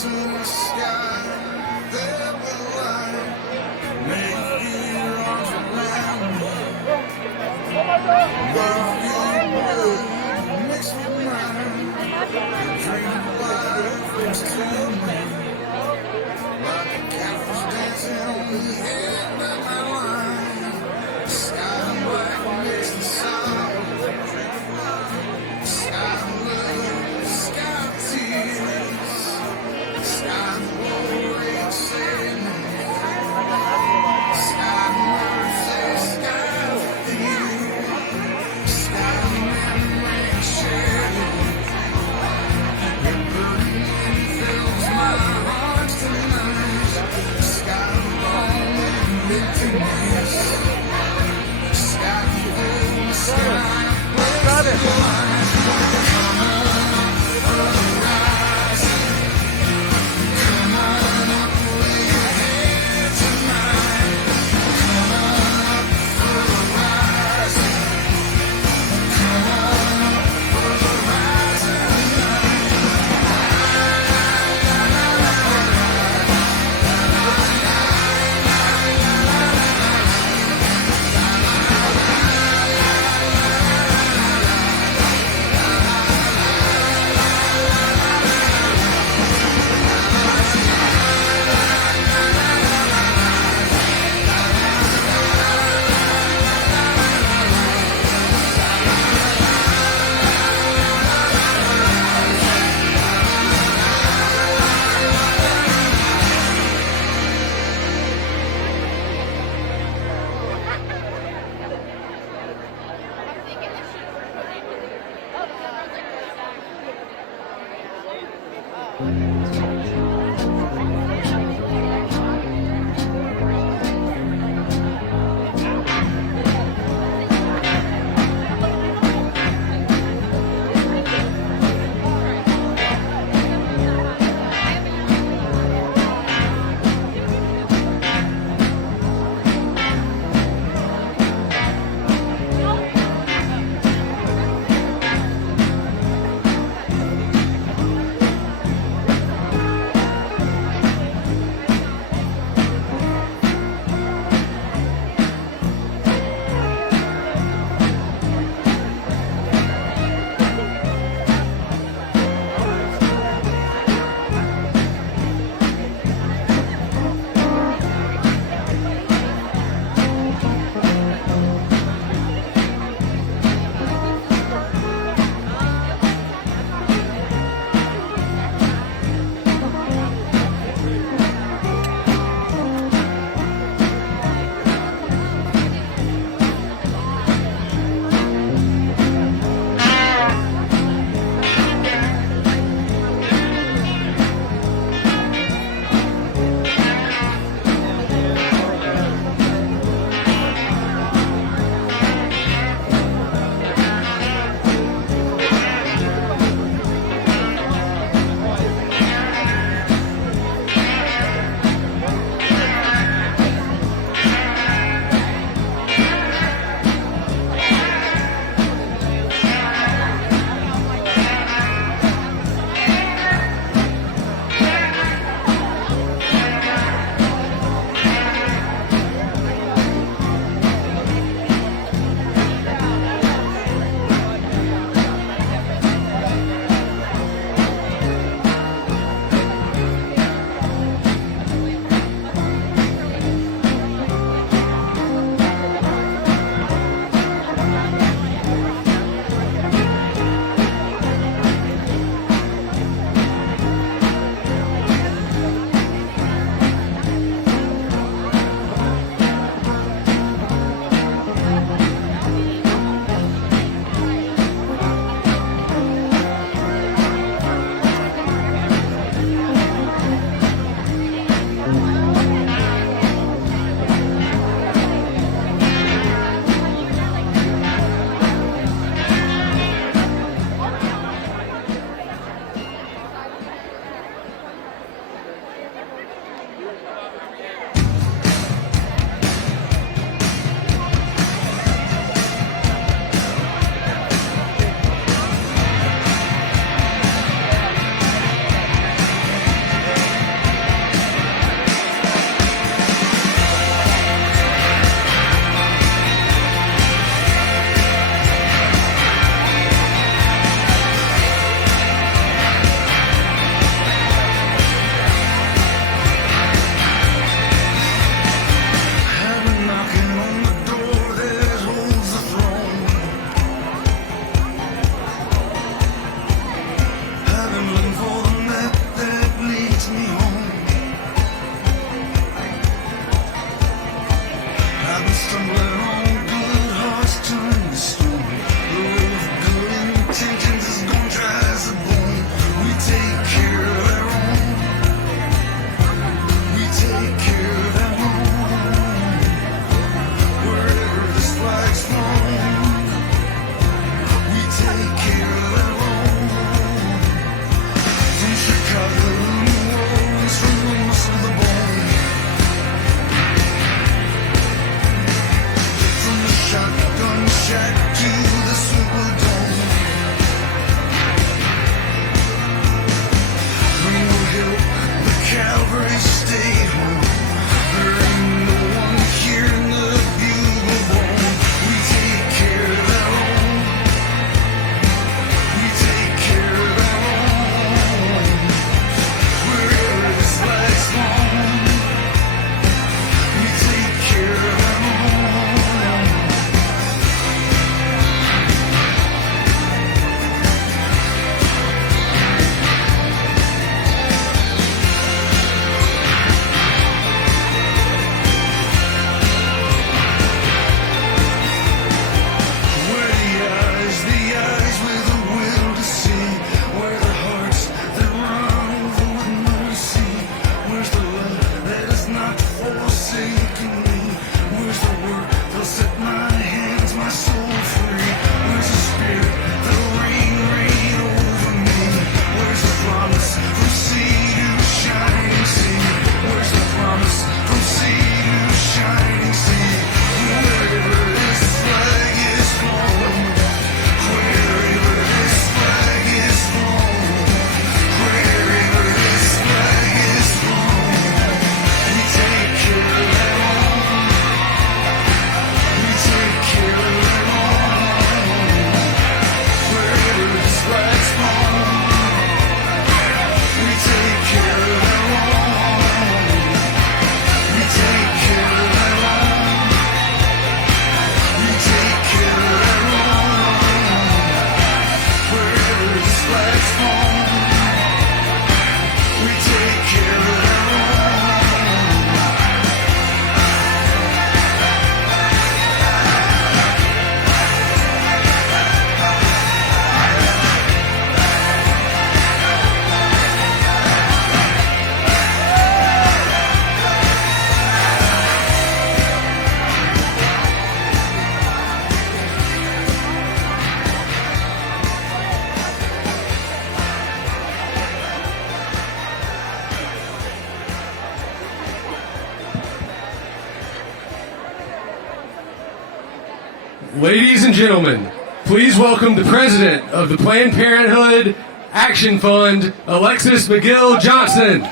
to the sky, there will lie. Make your arms around me. Love you, makes me mine. Dream of life next to me. Like a catfish dancing on the end of my line. The sky black makes the sun. Sky blue, sky tears. Sky Ladies and gentlemen, please welcome the president of the Planned Parenthood Action Fund, Alexis McGill Johnson.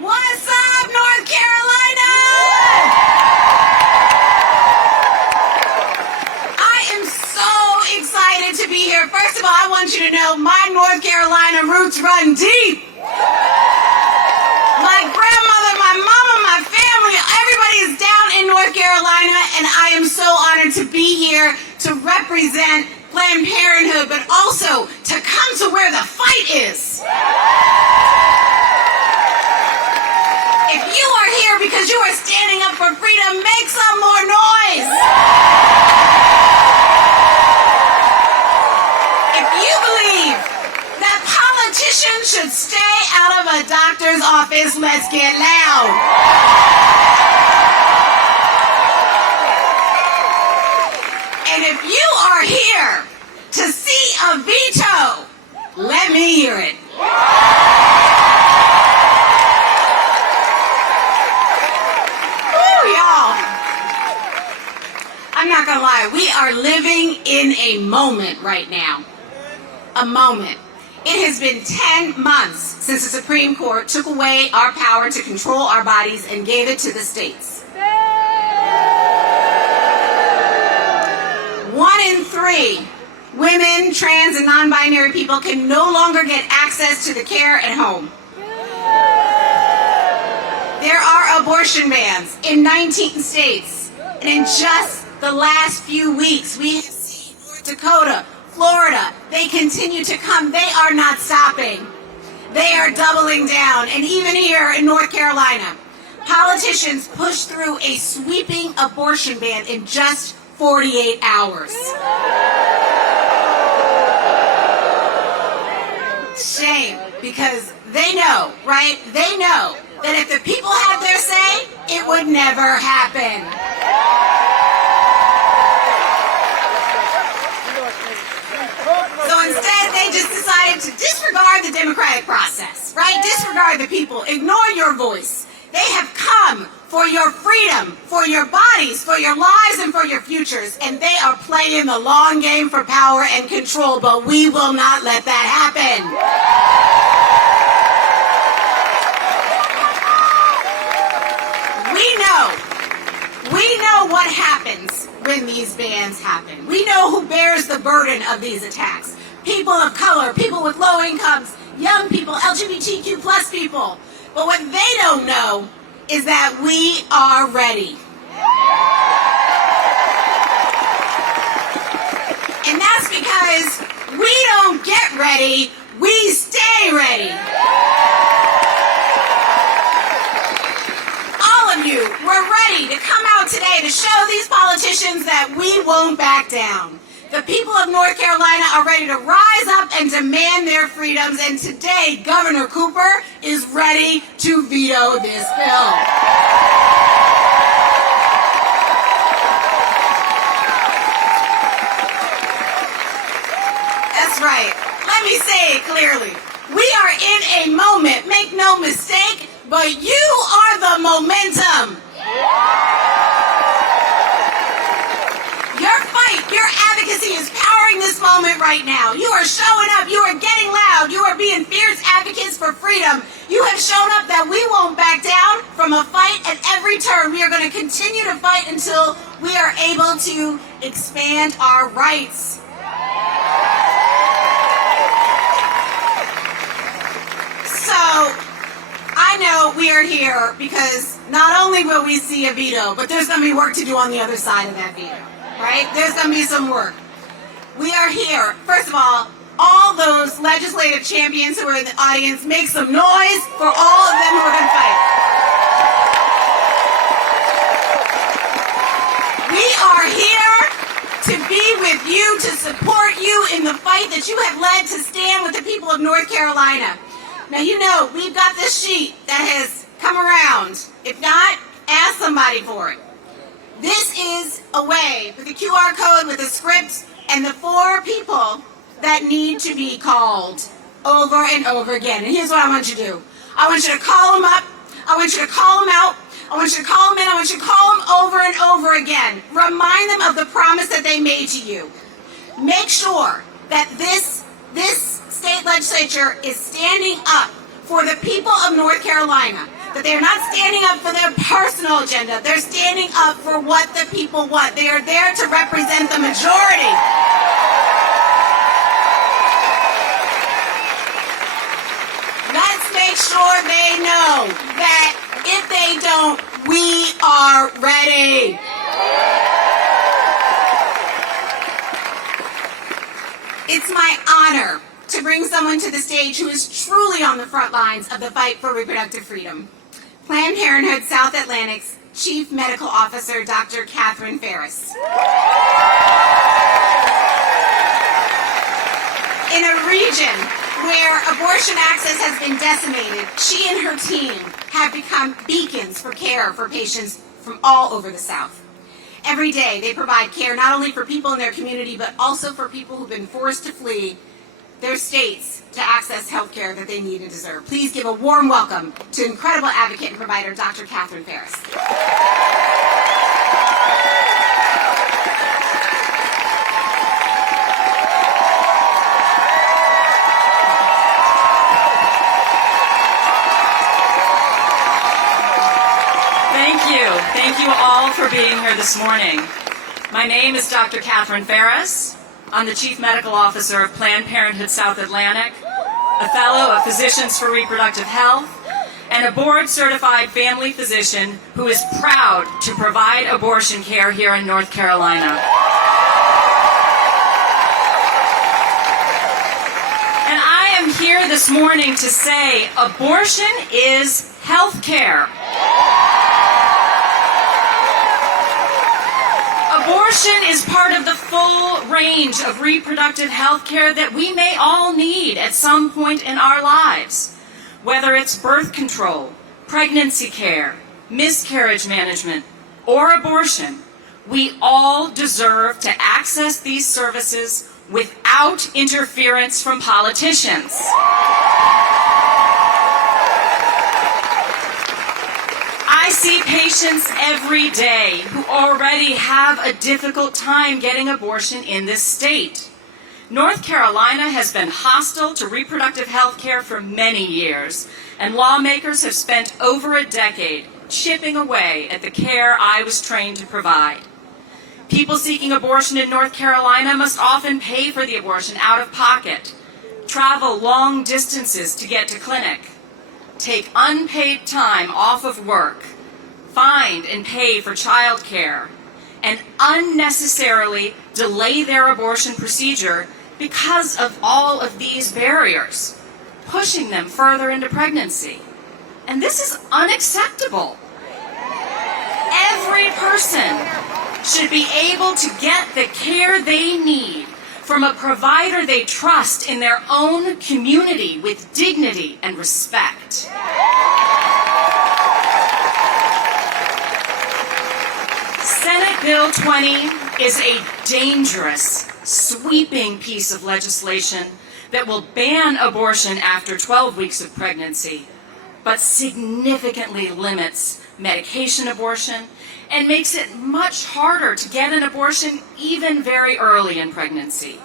What's up, North Carolina? I am so excited to be here. First of all, I want you to know my North Carolina roots run deep. My grandmother, my mama, my family, everybody is down in North Carolina, and I am so honored to be here to represent Planned Parenthood, but also to come to where the fight is. If you are here because you are standing up for freedom, make some more noise. If you believe that politicians should stay out of a doctor's office, let's get loud. And if you are here to see a veto, let me hear it. I'm not gonna lie, we are living in a moment right now. A moment. It has been 10 months since the Supreme Court took away our power to control our bodies and gave it to the states. 1 in 3 women, trans, and non-binary people can no longer get access to the care at home. There are abortion bans in 19 states, and in just the last few weeks, we have seen North Dakota, Florida, they continue to come. They are not stopping. They are doubling down. And even here in North Carolina, politicians pushed through a sweeping abortion ban in just 48 hours. Shame, because they know, right? They know that if the people had their say, it would never happen. So instead, they just decided to disregard the democratic process, right? Disregard the people, ignore your voice. They have come for your freedom, for your bodies, for your lives, and for your futures, and they are playing the long game for power and control, but we will not let that happen. We know what happens when these bans happen. We know who bears the burden of these attacks. People of color, people with low incomes, young people, LGBTQ plus people. But what they don't know is that we are ready. And that's because we don't get ready, we stay ready. All of you, we're ready to come out today to show these politicians that we won't back down. The people of North Carolina are ready to rise up and demand their freedoms, and today Governor Cooper is ready to veto this bill. That's right. Let me say it clearly. We are in a moment, make no mistake, but you are the momentum. Your fight, your advocacy is powering this moment right now. You are showing up, you are getting loud, you are being fierce advocates for freedom. You have shown up that we won't back down from a fight at every turn. We are going to continue to fight until we are able to expand our rights. So, I know we are here because not only will we see a veto, but there's going to be work to do on the other side of that veto, right? There's going to be some work. We are here. First of all those legislative champions who are in the audience, make some noise for all of them who are going to fight. We are here to be with you, to support you in the fight that you have led to stand with the people of North Carolina. Now, you know, we've got this sheet that has come around. If not, ask somebody for it. This is a way with the QR code, with the script, and the 4 people that need to be called over and over again. And here's what I want you to do. I want you to call them up. I want you to call them out. I want you to call them in. I want you to call them over and over again. Remind them of the promise that they made to you. Make sure that this state legislature is standing up for the people of North Carolina. That they are not standing up for their personal agenda. They're standing up for what the people want. They are there to represent the majority. Let's make sure they know that if they don't, we are ready. It's my honor to bring someone to the stage who is truly on the front lines of the fight for reproductive freedom. Planned Parenthood South Atlantic's Chief Medical Officer, Dr. Catherine Ferris. In a region where abortion access has been decimated, she and her team have become beacons for care for patients from all over the South. Every day they provide care not only for people in their community, but also for people who've been forced to flee their states to access health care that they need and deserve. Please give a warm welcome to incredible advocate and provider, Dr. Catherine Ferris. Thank you all for being here this morning. My name is Dr. Catherine Ferris. I'm the Chief Medical Officer of Planned Parenthood South Atlantic, a Fellow of Physicians for Reproductive Health, and a board-certified family physician who is proud to provide abortion care here in North Carolina. And I am here this morning to say abortion is health care. Abortion is part of the full range of reproductive health care that we may all need at some point in our lives. Whether it's birth control, pregnancy care, miscarriage management, or abortion, we all deserve to access these services without interference from politicians. I see patients every day who already have a difficult time getting abortion in this state. North Carolina has been hostile to reproductive health care for many years, and lawmakers have spent over a decade chipping away at the care I was trained to provide. People seeking abortion in North Carolina must often pay for the abortion out of pocket, travel long distances to get to clinic, take unpaid time off of work, find and pay for child care, and unnecessarily delay their abortion procedure because of all of these barriers, pushing them further into pregnancy. And this is unacceptable. Every person should be able to get the care they need from a provider they trust in their own community with dignity and respect. Senate Bill 20 is a dangerous, sweeping piece of legislation that will ban abortion after 12 weeks of pregnancy, but significantly limits medication abortion and makes it much harder to get an abortion even very early in pregnancy.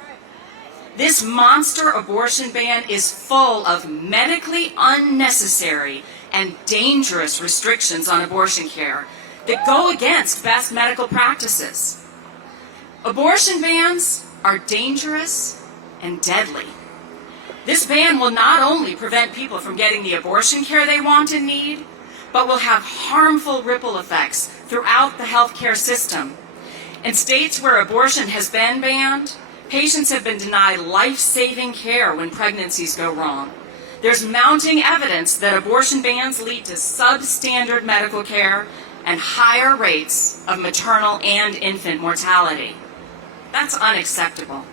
This monster abortion ban is full of medically unnecessary and dangerous restrictions on abortion care that go against best medical practices. Abortion bans are dangerous and deadly. This ban will not only prevent people from getting the abortion care they want and need, but will have harmful ripple effects throughout the healthcare system. In states where abortion has been banned, patients have been denied life-saving care when pregnancies go wrong. There's mounting evidence that abortion bans lead to substandard medical care and higher rates of maternal and infant mortality. That's unacceptable.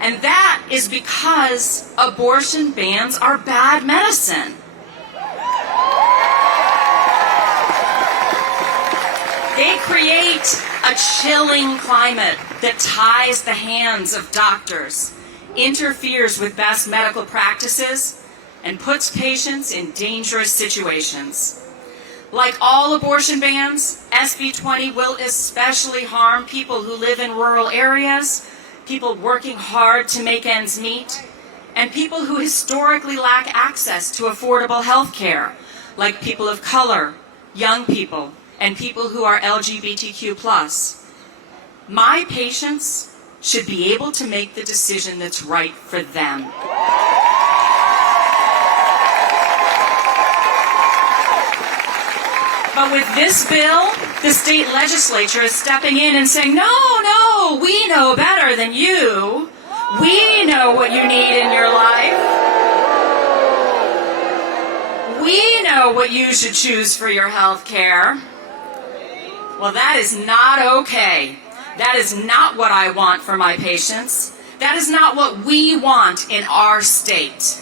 And that is because abortion bans are bad medicine. create a chilling climate that ties the hands of doctors, interferes with best medical practices, and puts patients in dangerous situations. Like all abortion bans, SB 20 will especially harm people who live in rural areas, people working hard to make ends meet, and people who historically lack access to affordable health care, like people of color, young people, and people who are LGBTQ+. My patients should be able to make the decision that's right for them. But with this bill, the state legislature is stepping in and saying, no, we know better than you. We know what you need in your life. We know what you should choose for your health care. Well, that is not okay. That is not what I want for my patients. That is not what we want in our state.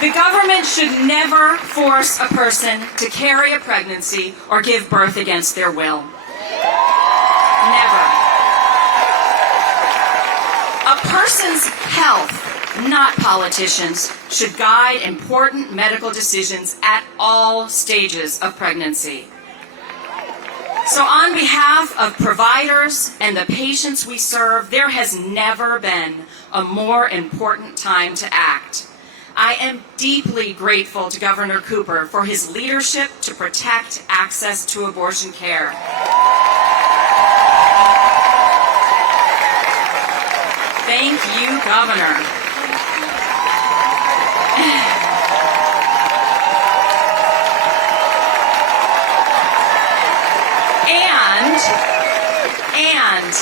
The government should never force a person to carry a pregnancy or give birth against their will. Never. A person's health, not politicians, should guide important medical decisions at all stages of pregnancy. So on behalf of providers and the patients we serve, there has never been a more important time to act. I am deeply grateful to Governor Cooper for his leadership to protect access to abortion care. Thank you, Governor. And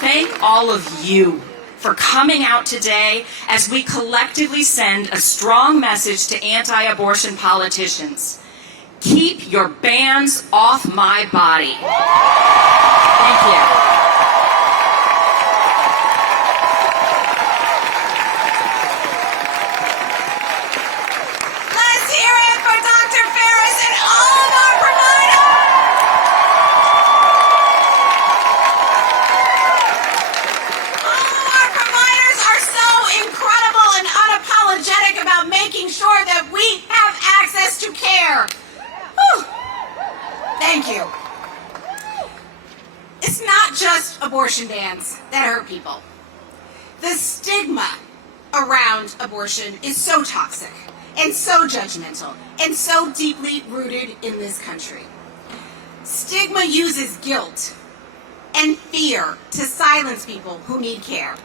thank all of you for coming out today as we collectively send a strong message to anti-abortion politicians. Keep your bans off my body. Thank you. Let's hear it for Dr. Ferris and all of our providers. Unapologetic about making sure that we have access to care. Whew. Thank you. It's not just abortion bans that hurt people. The stigma around abortion is so toxic and so judgmental and so deeply rooted in this country. Stigma uses guilt and fear to silence people who need care.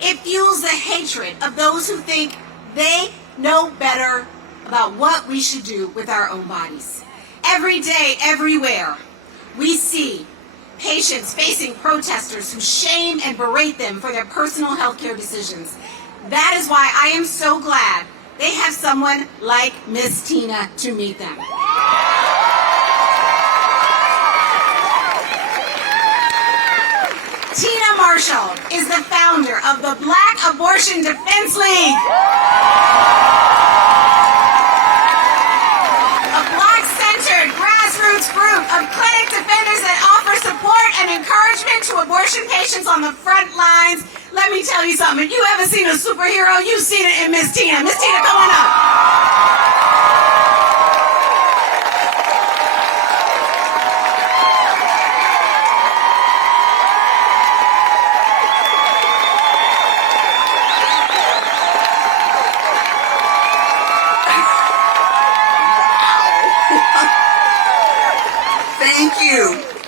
It fuels the hatred of those who think they know better about what we should do with our own bodies. Every day, everywhere, we see patients facing protesters who shame and berate them for their personal health care decisions. That is why I am so glad they have someone like Miss Tina to meet them. Tina Marshall is the founder of the Black Abortion Defense League, a Black-centered grassroots group of clinic defenders that offer support and encouragement to abortion patients on the front lines. Let me tell you something. If you haven't seen a superhero, you've seen it in Miss Tina. Miss Tina, come on up.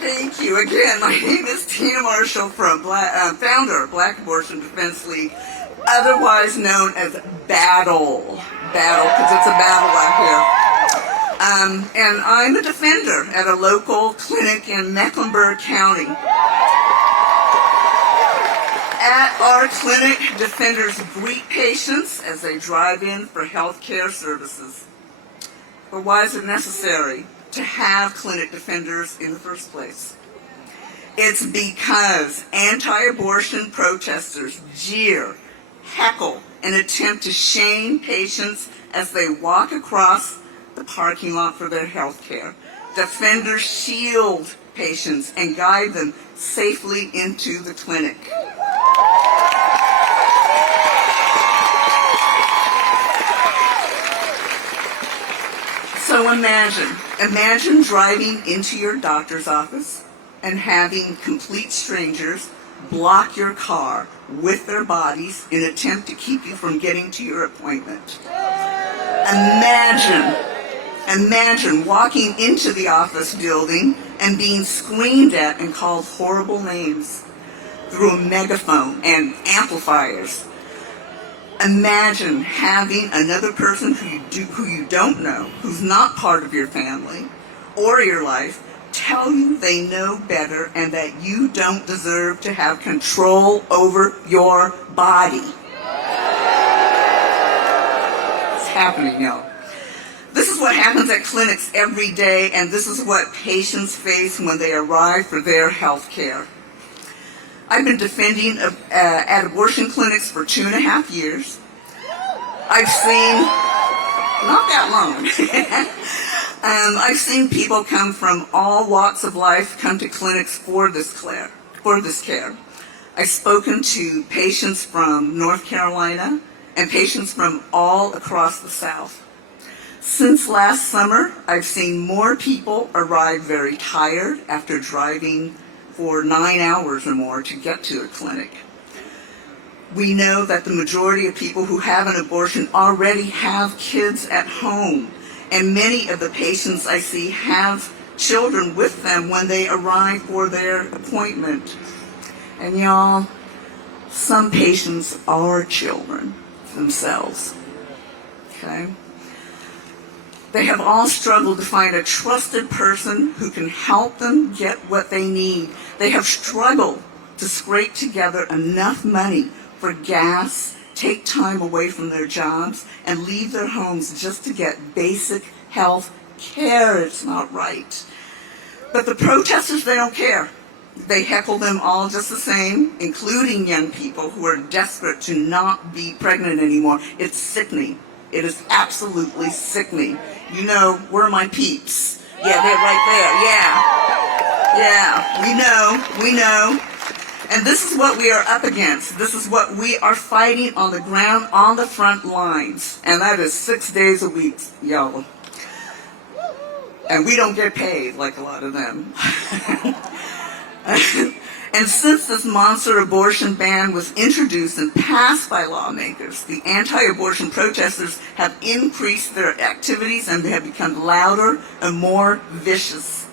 Thank you again. My name is Tina Marshall, founder of Black Abortion Defense League, otherwise known as Battle, because it's a battle out here. And I'm a defender at a local clinic in Mecklenburg County. At our clinic, defenders greet patients as they drive in for health care services. But why is it necessary to have clinic defenders in the first place? It's because anti-abortion protesters jeer, heckle, and attempt to shame patients as they walk across the parking lot for their health care. Defenders shield patients and guide them safely into the clinic. So imagine driving into your doctor's office and having complete strangers block your car with their bodies in an attempt to keep you from getting to your appointment. Imagine walking into the office building and being screamed at and called horrible names through a megaphone and amplifiers. Imagine having another person who you don't know, who's not part of your family or your life, tell you they know better and that you don't deserve to have control over your body. It's happening, y'all. This is what happens at clinics every day, and this is what patients face when they arrive for their health care. I've been defending at abortion clinics for 2.5 years. I've seen, not that long, I've seen people come from all walks of life come to clinics for this care. I've spoken to patients from North Carolina and patients from all across the South. Since last summer, I've seen more people arrive very tired after driving for 9 hours or more to get to a clinic. We know that the majority of people who have an abortion already have kids at home, and many of the patients I see have children with them when they arrive for their appointment. And y'all, some patients are children themselves, okay? They have all struggled to find a trusted person who can help them get what they need. They have struggled to scrape together enough money for gas, take time away from their jobs, and leave their homes just to get basic health care. It's not right. But the protesters, they don't care. They heckle them all just the same, including young people who are desperate to not be pregnant anymore. It's sickening. It is absolutely sickening. You know, where are my peeps? Yeah, they're right there. Yeah, we know. And this is what we are up against. This is what we are fighting on the ground, on the front lines. And that is 6 days a week, y'all. And we don't get paid like a lot of them. And since this monster abortion ban was introduced and passed by lawmakers, the anti-abortion protesters have increased their activities and they have become louder and more vicious.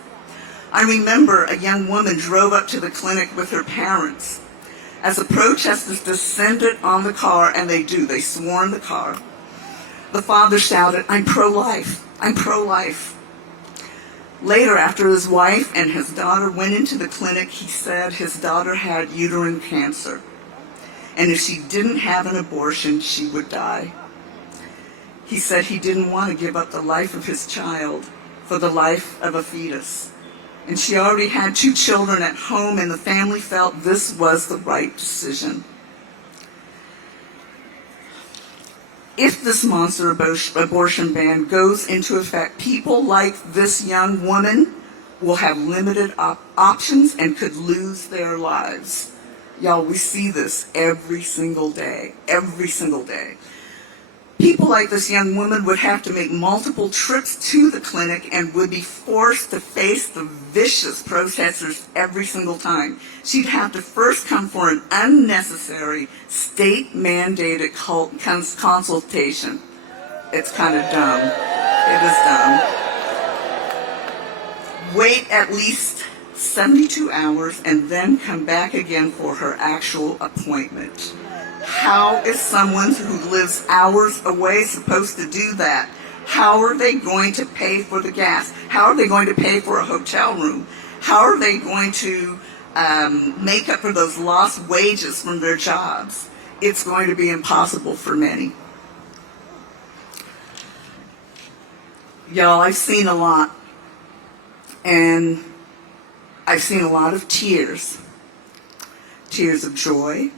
I remember a young woman drove up to the clinic with her parents. As the protesters descended on the car, and they swarm the car, the father shouted, "I'm pro-life, I'm pro-life." Later, after his wife and his daughter went into the clinic, he said his daughter had uterine cancer. And if she didn't have an abortion, she would die. He said he didn't want to give up the life of his child for the life of a fetus. And she already had 2 children at home, and the family felt this was the right decision. If this monster abortion ban goes into effect, people like this young woman will have limited options and could lose their lives. Y'all, we see this every single day, every single day. People like this young woman would have to make multiple trips to the clinic and would be forced to face the vicious protesters every single time. She'd have to first come for an unnecessary state-mandated consultation. It's kind of dumb. It is dumb. Wait at least 72 hours and then come back again for her actual appointment. How is someone who lives hours away supposed to do that? How are they going to pay for the gas? How are they going to pay for a hotel room? How are they going to make up for those lost wages from their jobs? It's going to be impossible for many. Y'all, I've seen a lot. And I've seen a lot of tears. Tears of joy,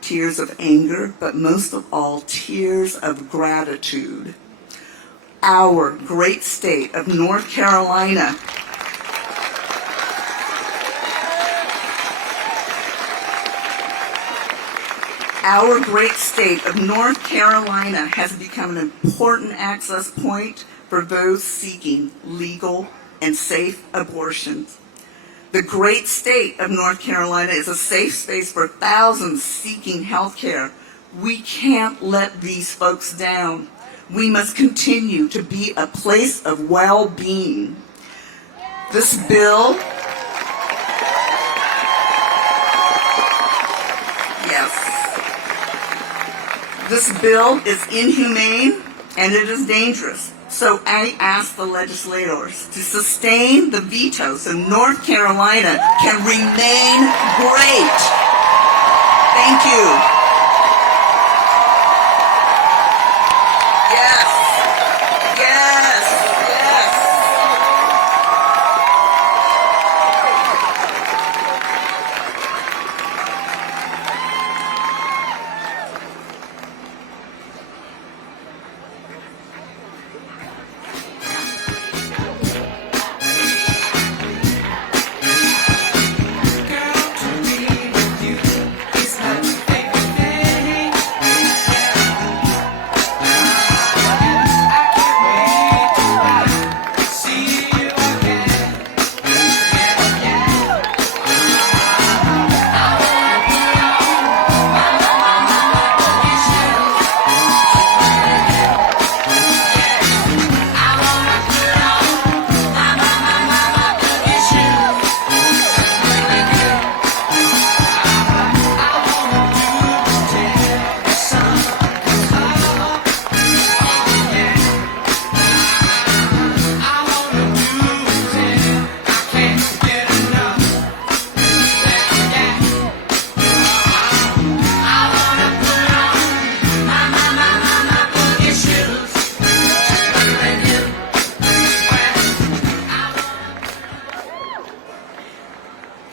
tears of anger, but most of all, tears of gratitude. our great state of North Carolina has become an important access point for those seeking legal and safe abortions. The great state of North Carolina is a safe space for thousands seeking health care. We can't let these folks down. We must continue to be a place of well-being. This bill, this bill is inhumane and it is dangerous. So I ask the legislators to sustain the veto so North Carolina can remain great. Thank you. Yes. Yes. Yes.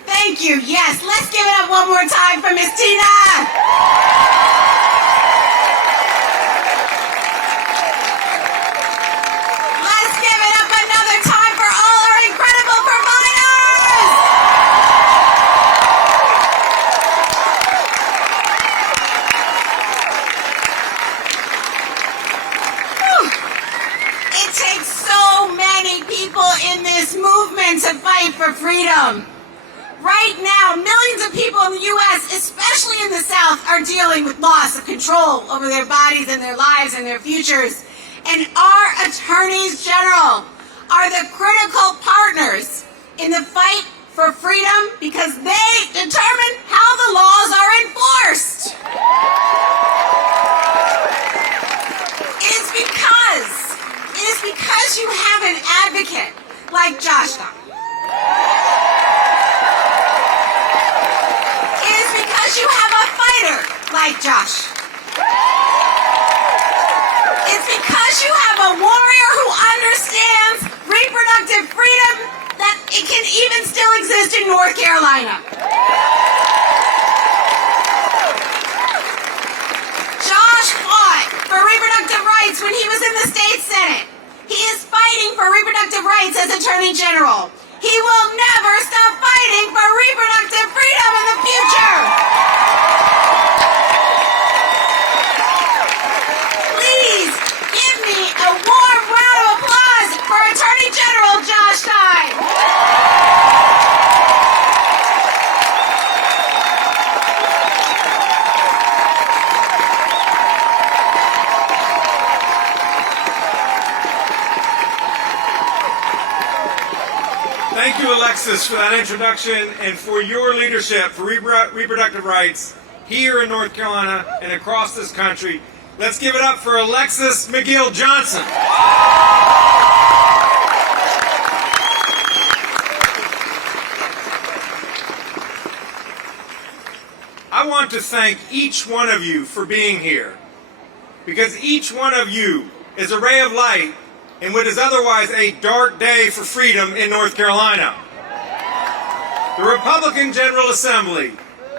Thank you. Yes, let's give it up one more time for Miss Tina. Let's give it up another time for all our incredible providers. Whew. It takes so many people in this movement to fight for freedom. Right now, millions of people in the U.S., especially in the South, are dealing with loss of control over their bodies and their lives and their futures. And our attorneys general are the critical partners in the fight for freedom because they determine how the laws are enforced. It is because you have an advocate like Josh Dodd. You have a fighter like Josh. It's because you have a warrior who understands reproductive freedom that it can even still exist in North Carolina. Josh fought for reproductive rights when he was in the state Senate. He is fighting for reproductive rights as Attorney General. He will never stop fighting for reproductive freedom in the future. Please give me a warm round of applause for Attorney General Josh Dodd. Thank you, Alexis, for that introduction and for your leadership for reproductive rights here in North Carolina and across this country. Let's give it up for Alexis McGill Johnson. I want to thank each one of you for being here, because each one of you is a ray of light in what is otherwise a dark day for freedom in North Carolina. The Republican General Assembly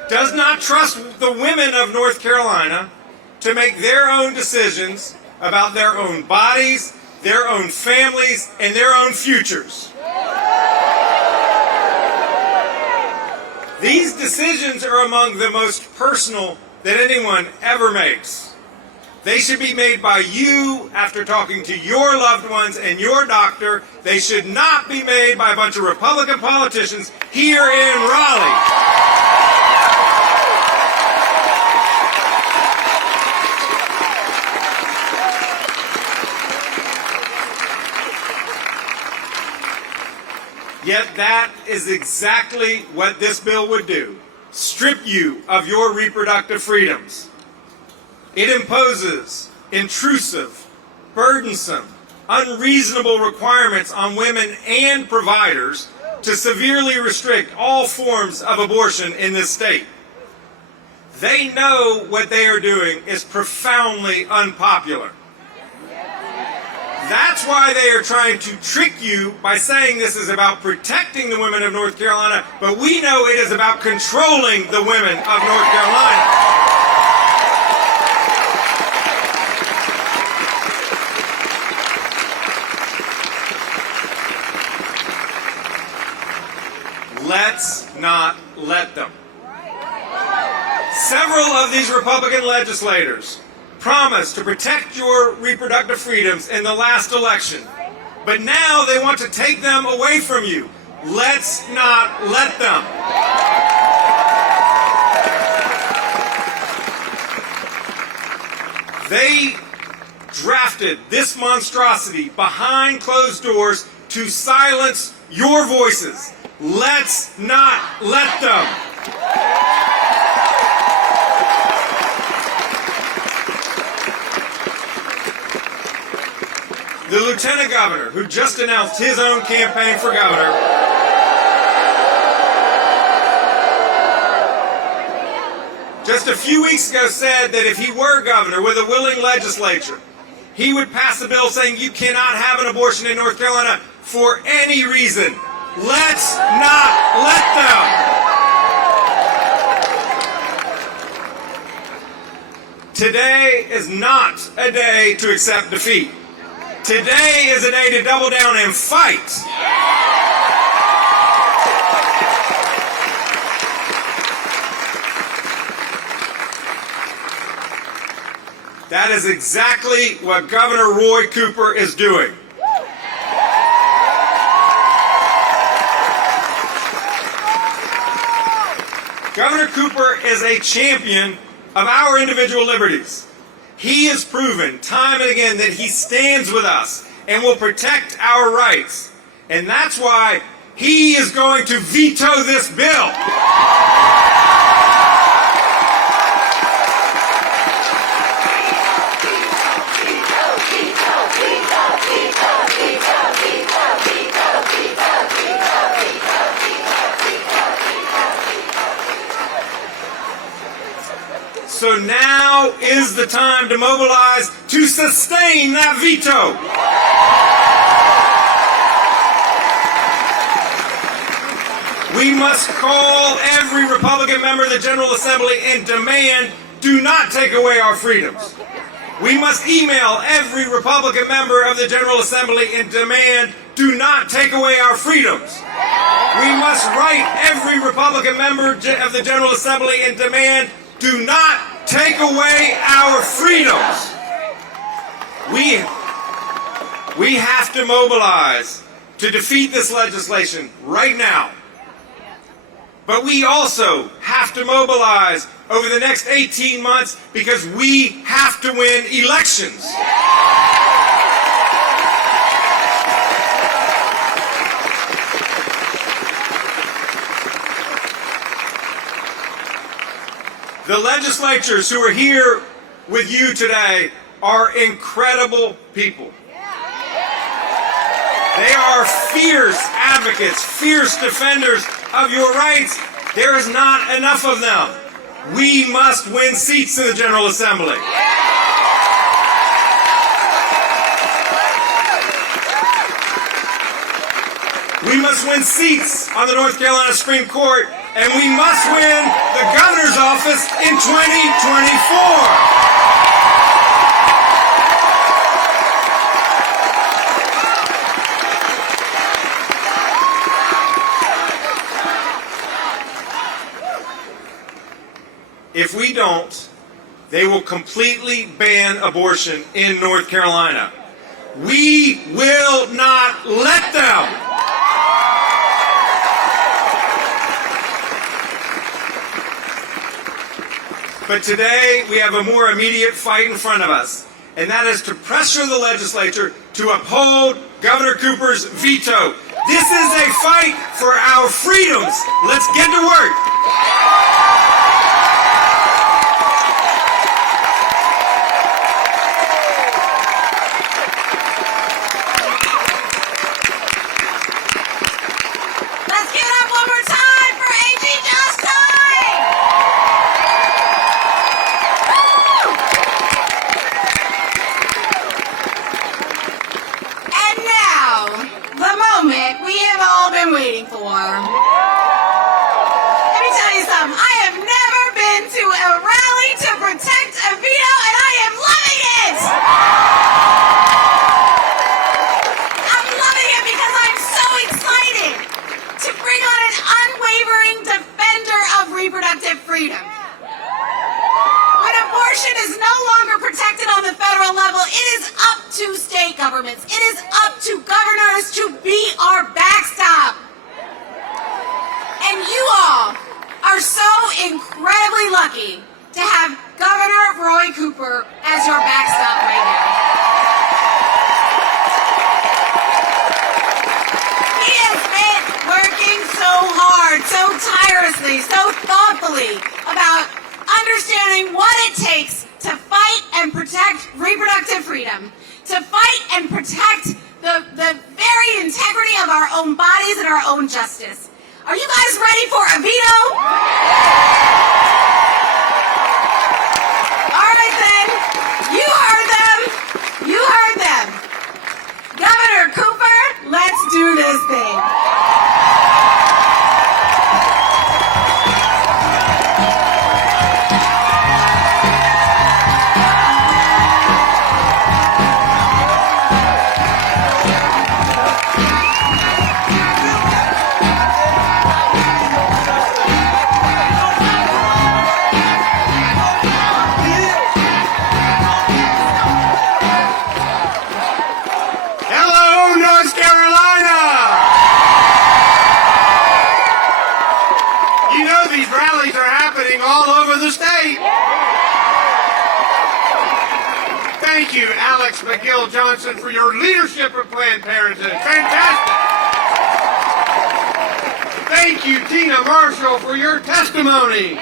does not trust the women of North Carolina to make their own decisions about their own bodies, their own families, and their own futures. These decisions are among the most personal that anyone ever makes. They should be made by you after talking to your loved ones and your doctor. They should not be made by a bunch of Republican politicians here in Raleigh. Yet that is exactly what this bill would do. Strip you of your reproductive freedoms. It imposes intrusive, burdensome, unreasonable requirements on women and providers to severely restrict all forms of abortion in this state. They know what they are doing is profoundly unpopular. That's why they are trying to trick you by saying this is about protecting the women of North Carolina, but we know it is about controlling the women of North Carolina. Let's not let them. Several of these Republican legislators promised to protect your reproductive freedoms in the last election, but now they want to take them away from you. Let's not let them. They drafted this monstrosity behind closed doors to silence your voices. Let's not let them. The lieutenant governor, who just announced his own campaign for governor, just a few weeks ago said that if he were governor with a willing legislature, he would pass a bill saying you cannot have an abortion in North Carolina for any reason. Let's not let them. Today is not a day to accept defeat. Today is a day to double down and fight. That is exactly what Governor Roy Cooper is doing. Governor Cooper is a champion of our individual liberties. He has proven time and again that he stands with us and will protect our rights. And that's why he is going to veto this bill. So now is the time to mobilize to sustain that veto. We must call every Republican member of the General Assembly and demand, do not take away our freedoms. We must email every Republican member of the General Assembly and demand, do not take away our freedoms. We must write every Republican member of the General Assembly and demand, do not take away our freedoms. We have to mobilize to defeat this legislation right now. But we also have to mobilize over the next 18 months because we have to win elections. The legislators who are here with you today are incredible people. They are fierce advocates, fierce defenders of your rights. There is not enough of them. We must win seats in the General Assembly. We must win seats on the North Carolina Supreme Court, and we must win the governor's office in 2024. If we don't, they will completely ban abortion in North Carolina. We will not let them. But today, we have a more immediate fight in front of us, and that is to pressure the legislature to uphold Governor Cooper's veto. This is a fight for our freedoms. Let's get to work. Let's give it up one more time for AG Justine! And now, the moment we have all been waiting for. Let me tell you something. I have never been to a rally to protect a veto, and I am loving it! I'm loving it because I'm so excited to bring on an unwavering defender of reproductive freedom. When abortion is no longer protected on the federal level, it is up to state governments. It is up to governors to be our backstop. And you all are so incredibly lucky to have Governor Roy Cooper as your backstop right now. He has been working so hard, so tirelessly, so thoughtfully about understanding what it takes to fight and protect reproductive freedom, to fight and protect the very integrity of our own bodies and our own justice. Are you guys ready for a veto? All right then, you heard them. You heard them. Governor Cooper, let's do this thing. Hello, North Carolina! You know these rallies are happening all over the state. Thank you, Alex McGill Johnson, for your leadership of Planned Parenthood. Fantastic! Thank you, Tina Marshall, for your testimony.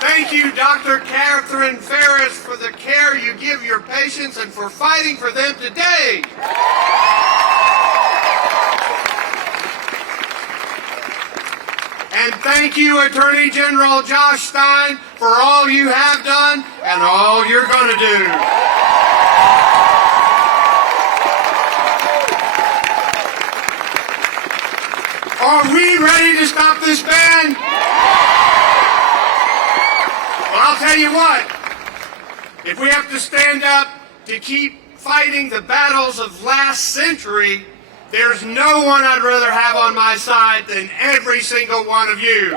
Thank you, Dr. Catherine Ferris, for the care you give your patients and for fighting for them today. And thank you, Attorney General Josh Stein, for all you have done and all you're going to do. Are we ready to stop this ban? Well, I'll tell you what. If we have to stand up to keep fighting the battles of last century, there's no one I'd rather have on my side than every single one of you.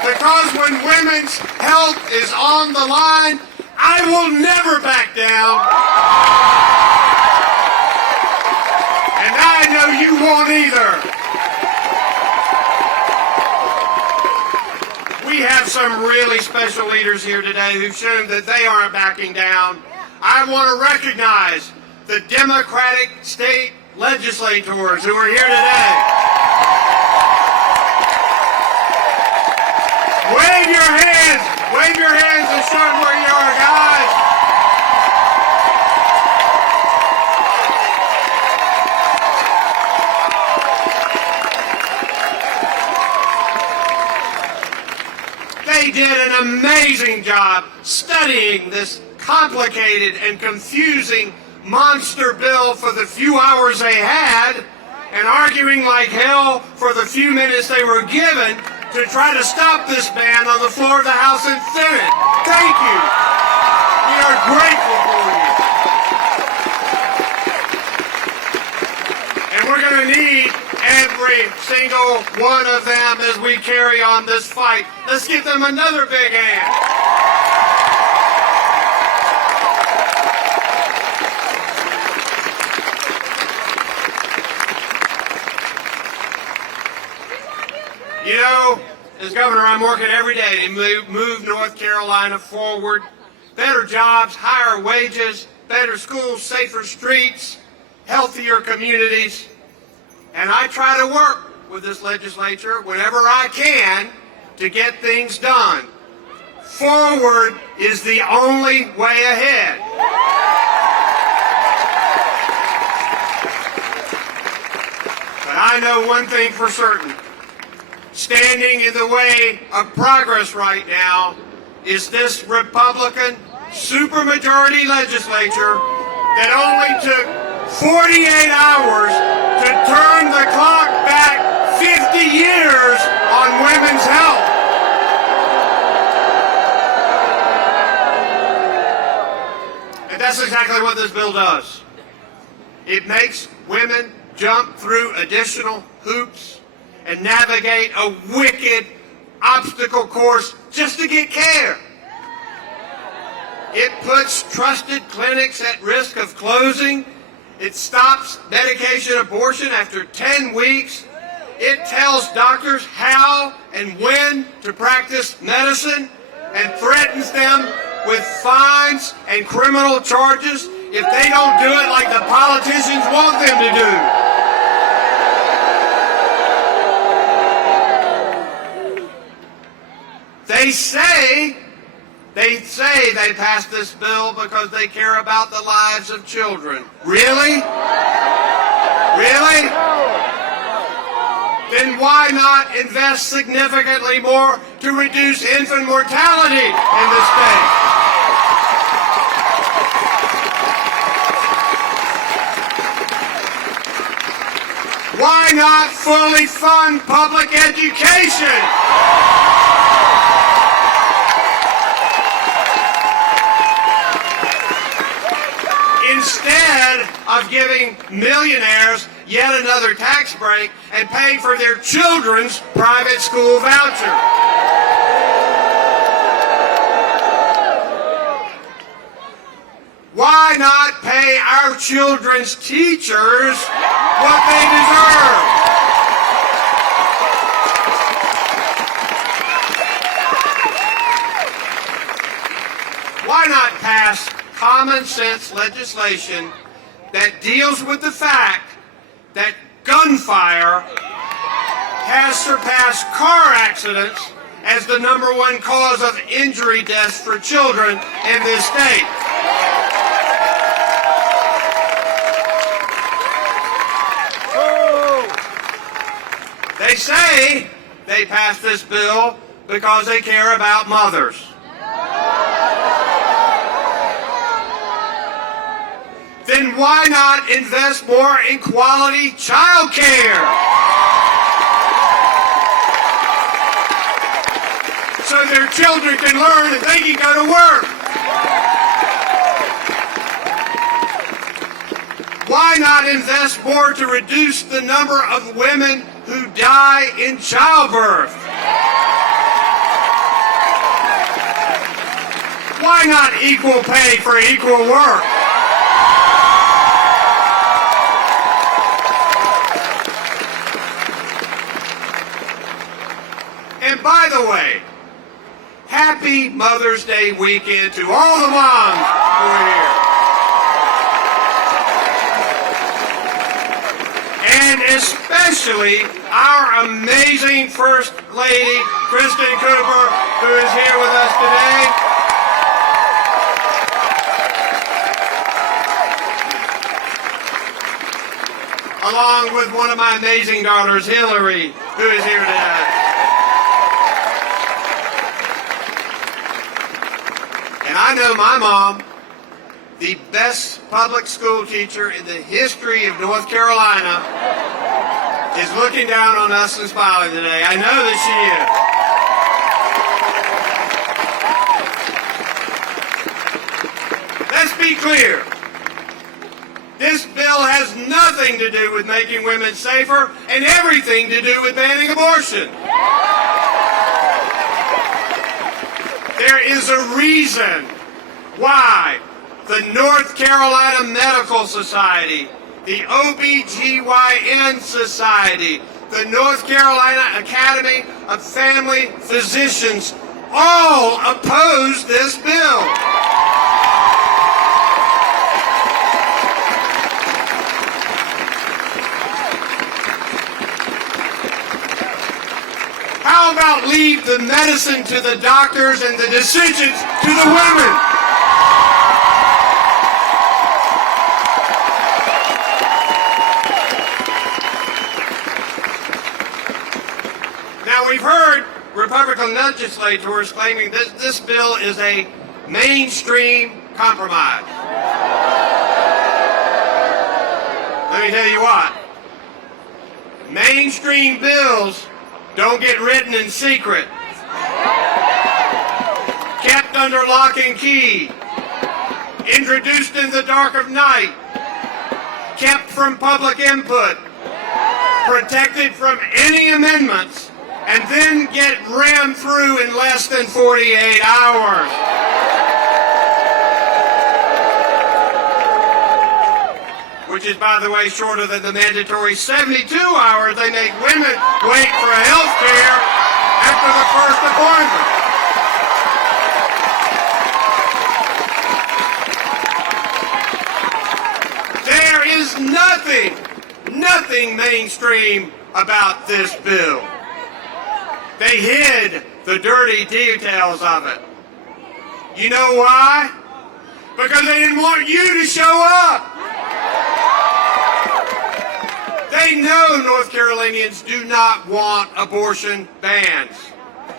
Because when women's health is on the line, I will never back down. And I know you won't either. We have some really special leaders here today who've shown that they aren't backing down. I want to recognize the Democratic state legislators who are here today. Wave your hands and show them where you are, guys. They did an amazing job studying this complicated and confusing monster bill for the few hours they had and arguing like hell for the few minutes they were given to try to stop this ban on the floor of the House and Senate. Thank you. We are grateful for you. And we're going to need every single one of them as we carry on this fight. Let's give them another big hand. You know, as governor, I'm working every day to move North Carolina forward. Better jobs, higher wages, better schools, safer streets, healthier communities. And I try to work with this legislature whenever I can to get things done. Forward is the only way ahead. But I know one thing for certain. Standing in the way of progress right now is this Republican supermajority legislature that only took 48 hours to turn the clock back 50 years on women's health. And that's exactly what this bill does. It makes women jump through additional hoops and navigate a wicked obstacle course just to get care. It puts trusted clinics at risk of closing. It stops medication abortion after 10 weeks. It tells doctors how and when to practice medicine and threatens them with fines and criminal charges if they don't do it like the politicians want them to do. They say they passed this bill because they care about the lives of children. Really? Really? Then why not invest significantly more to reduce infant mortality in the state? Why not fully fund public education? Instead of giving millionaires yet another tax break and paying for their children's private school voucher. Why not pay our children's teachers what they deserve? Why not pass common sense legislation that deals with the fact that gunfire has surpassed car accidents as the #1 cause of injury deaths for children in this state? They say they passed this bill because they care about mothers. Then why not invest more in quality child care? So their children can learn and they can go to work. Why not invest more to reduce the number of women who die in childbirth? Why not equal pay for equal work? And by the way, happy Mother's Day weekend to all the moms who are here. And especially our amazing First Lady, Kristen Cooper, who is here with us today. Along with one of my amazing daughters, Hillary, who is here today. And I know my mom, the best public school teacher in the history of North Carolina, is looking down on us and smiling today. I know that she is. Let's be clear. This bill has nothing to do with making women safer and everything to do with banning abortion. There is a reason why the North Carolina Medical Society, the OBGYN Society, the North Carolina Academy of Family Physicians all oppose this bill. How about leave the medicine to the doctors and the decisions to the women? Now, we've heard Republican legislators claiming that this bill is a mainstream compromise. Let me tell you what. Mainstream bills don't get written in secret, kept under lock and key, introduced in the dark of night, kept from public input, protected from any amendments, and then get rammed through in less than 48 hours. Which is, by the way, shorter than the mandatory 72 hours they make women wait for health care after the first appointment. There is nothing mainstream about this bill. They hid the dirty details of it. You know why? Because they didn't want you to show up. They know North Carolinians do not want abortion bans.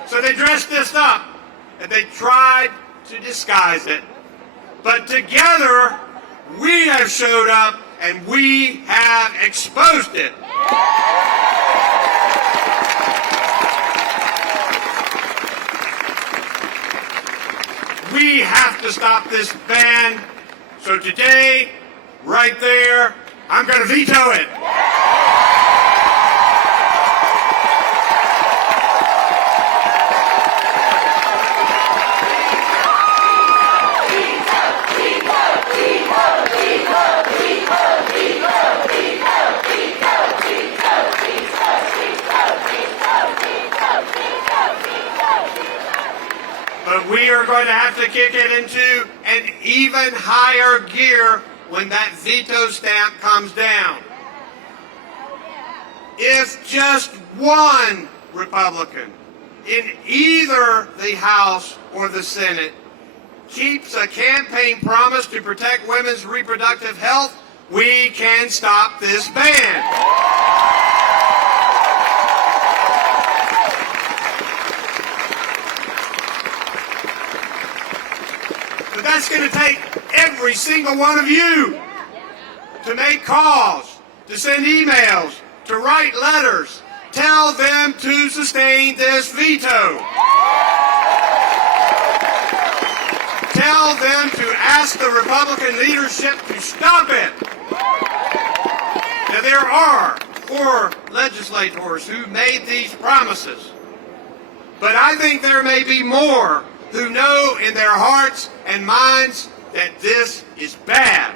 So they dressed this up and they tried to disguise it. But together, we have showed up and we have exposed it. We have to stop this ban. So today, right there, I'm going to veto it. But we are going to have to kick it into an even higher gear when that veto stamp comes down. If just one Republican in either the House or the Senate keeps a campaign promise to protect women's reproductive health, we can stop this ban. But that's going to take every single one of you to make calls, to send emails, to write letters. Tell them to sustain this veto. Tell them to ask the Republican leadership to stop it. Now, there are 4 legislators who made these promises, but I think there may be more who know in their hearts and minds that this is bad.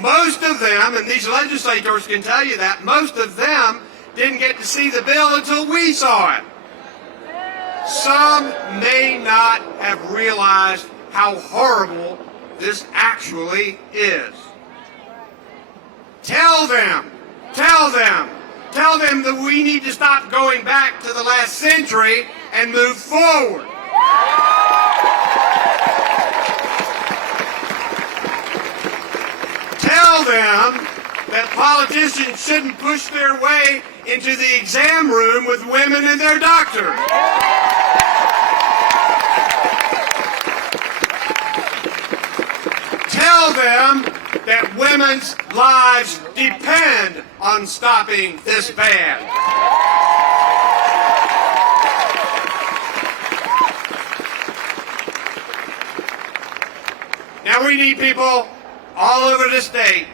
Most of them, and these legislators can tell you that, most of them didn't get to see the bill until we saw it. Some may not have realized how horrible this actually is. Tell them that we need to stop going back to the last century and move forward. Tell them that politicians shouldn't push their way into the exam room with women and their doctor. Tell them that women's lives depend on stopping this ban. Now we need people all over the state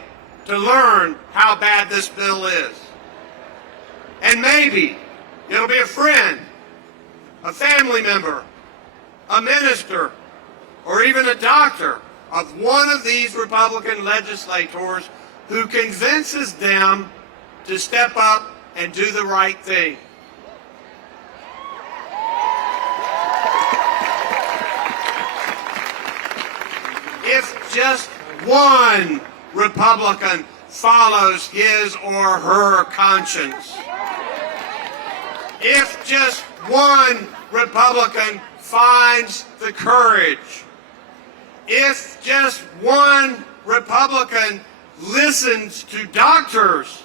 to learn how bad this bill is. And maybe it'll be a friend, a family member, a minister, or even a doctor of one of these Republican legislators who convinces them to step up and do the right thing. If just one Republican follows his or her conscience, if just one Republican finds the courage, if just one Republican listens to doctors,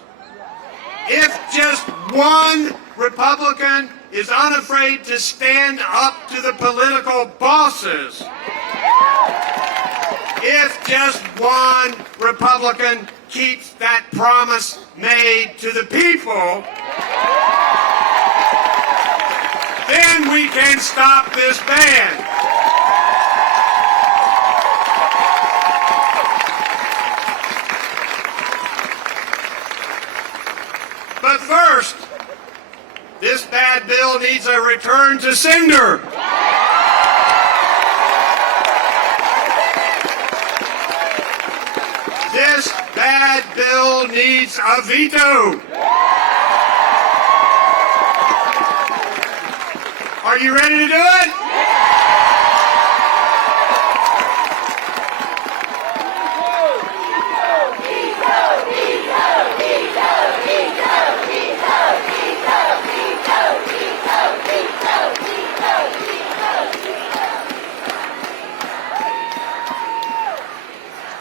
if just one Republican is unafraid to stand up to the political bosses, if just one Republican keeps that promise made to the people, then we can stop this ban. But first, this bad bill needs a return to sender. This bad bill needs a veto. Are you ready to do it?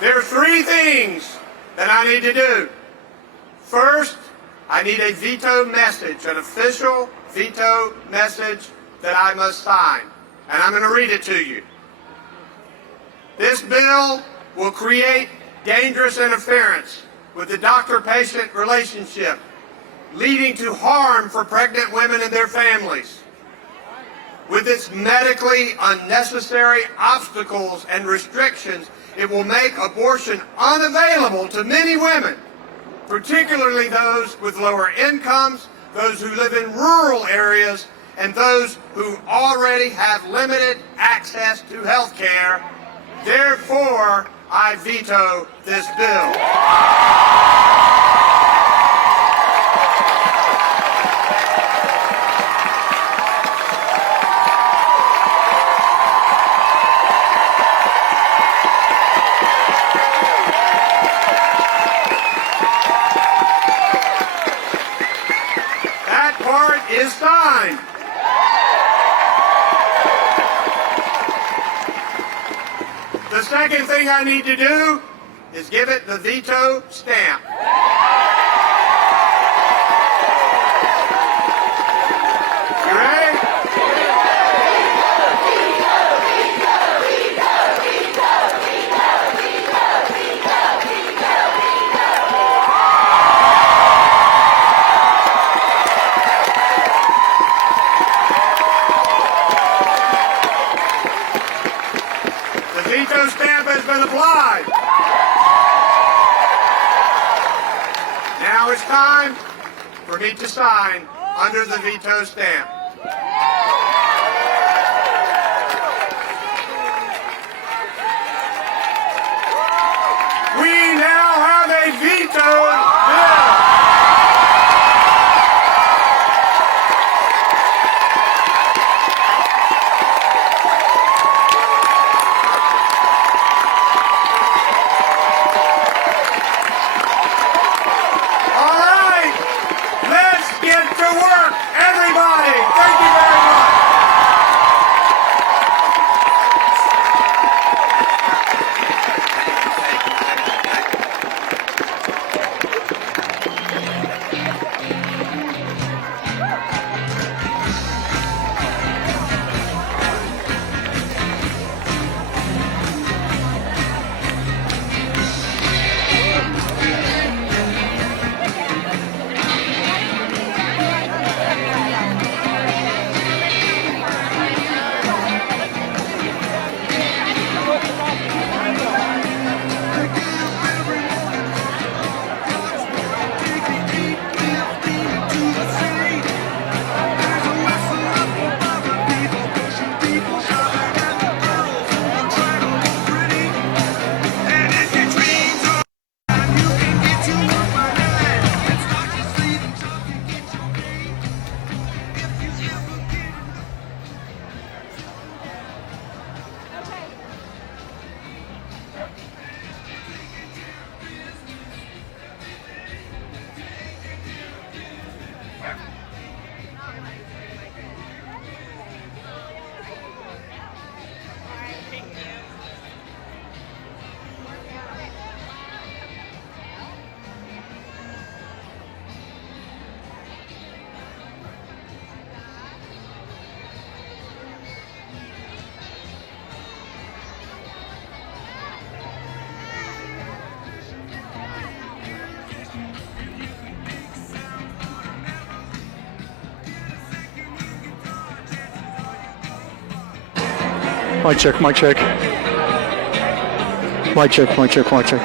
There are three things that I need to do. First, I need a veto message, an official veto message that I must sign. And I'm going to read it to you. This bill will create dangerous interference with the doctor-patient relationship, leading to harm for pregnant women and their families. With its medically unnecessary obstacles and restrictions, it will make abortion unavailable to many women, particularly those with lower incomes, those who live in rural areas, and those who already have limited access to health care. Therefore, I veto this bill. Is signed. The second thing I need to do is give it the veto stamp. You ready? Veto stamp has been applied. Now it's time for me to sign under the veto stamp. We now have a vetoed bill. Get to work, everybody! Mic check, mic check. Mic check, mic check, mic check.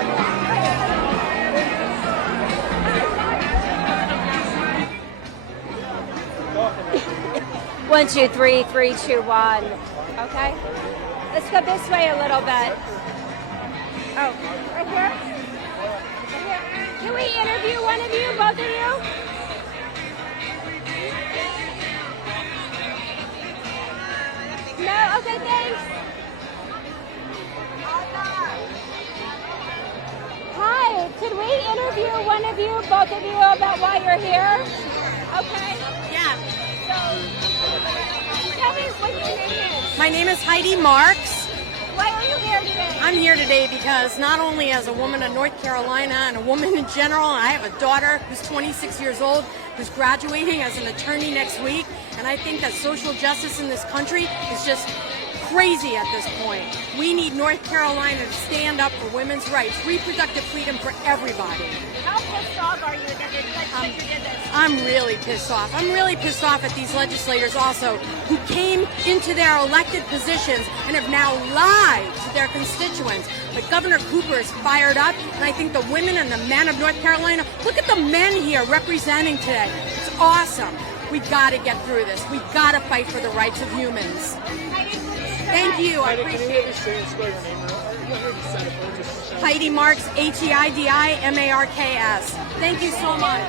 One, two, three, three, two, one. Okay. Let's go this way a little bit. Oh, right here? Right here. Can we interview one of you, both of you? No? Okay, thanks. Hi, could we interview one of you, both of you, about why you're here? Okay. Yeah. So, tell me what your name is. My name is Heidi Marks. Why are you here today? I'm here today because not only as a woman in North Carolina and a woman in general, I have a daughter who's 26 years old who's graduating as an attorney next week, and I think that social justice in this country is just crazy at this point. We need North Carolina to stand up for women's rights, reproductive freedom for everybody. How pissed off are you that the legislature did this? I'm really pissed off. I'm really pissed off at these legislators also who came into their elected positions and have now lied to their constituents. But Governor Cooper is fired up, and I think the women and the men of North Carolina, look at the men here representing today. It's awesome. We got to get through this. We got to fight for the rights of humans. Thank you. I appreciate it. Heidi Marks, HEIDIMARKS. Thank you so much.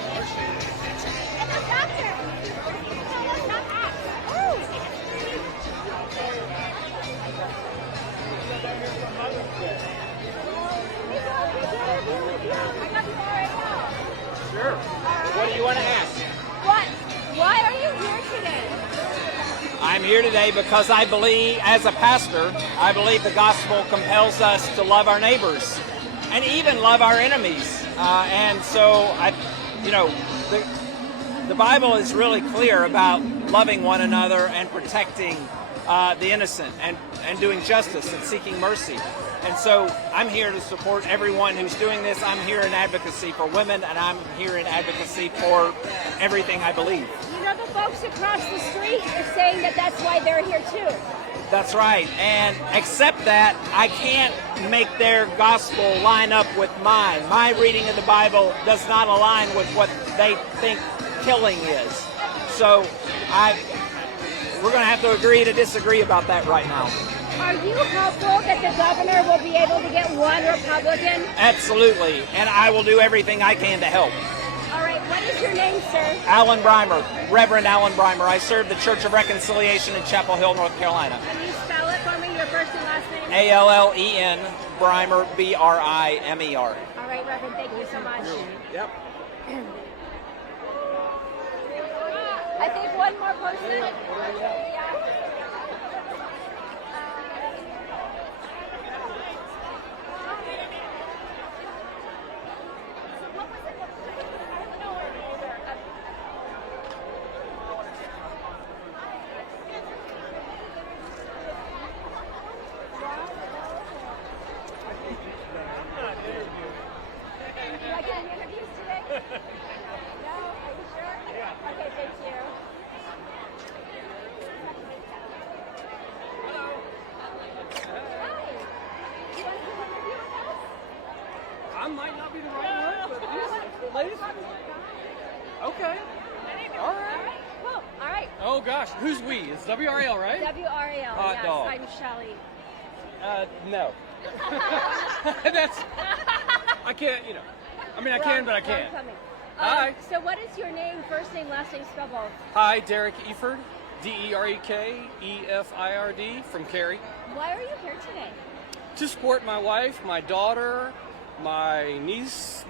Sure. What do you want to ask? Why are you here today? I'm here today because I believe, as a pastor, I believe the gospel compels us to love our neighbors and even love our enemies. And so, the Bible is really clear about loving one another and protecting the innocent and doing justice and seeking mercy. And so I'm here to support everyone who's doing this. I'm here in advocacy for women, and I'm here in advocacy for everything I believe. You know, the folks across the street are saying that that's why they're here too. That's right. And except that, I can't make their gospel line up with mine. My reading of the Bible does not align with what they think killing is. So we're going to have to agree to disagree about that right now. Are you hopeful that the governor will be able to get one Republican? Absolutely. And I will do everything I can to help. All right. What is your name, sir? Alan Breimer, Reverend Alan Breimer. I serve the Church of Reconciliation in Chapel Hill, North Carolina. Can you spell it for me, your first and last name? Allen Breimer, Brimer. All right, Reverend. Thank you so much. Yep. I think one more person. Yeah. I might not be the right one, but ladies? Okay. All right. Cool. All right. Oh gosh, who's we? It's WRAL, right? WRAL. Hot Yes, dog. I'm Shelly. No. I can't, I mean, I can, but I can't. Hi. So what is your name, first name, last name, spell both? Hi, Derek Eford, DEREK, from Cary. Why are you here today? To support my wife, my daughter, my nieces,